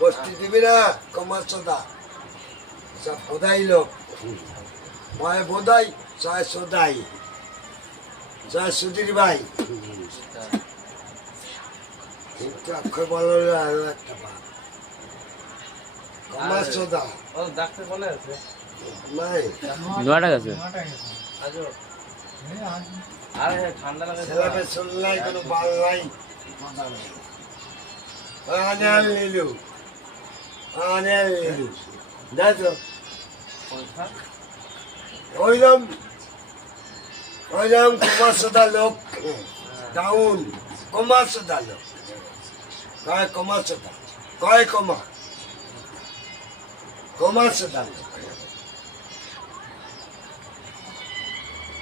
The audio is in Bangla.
বসতে দিবি না কমার সদা সব খোদাই লোক মায় বোধাই চায় সদাই চায় সুধীর ভাই কিন্তু অক্ষর বলো আরো একটা কমার সদা ডাক্তার বলে আছে নাই নোয়াটা গেছে আরে ঠান্ডা লাগে ছেলেটা শুনলাই কোনো বাল নাই কথা নাই আনাল নিলু দেখো ওইরম কুমার সদা লোক ডাউন কুমার সদা লোক কয় কুমার সদা কয় কুমার সদা লোক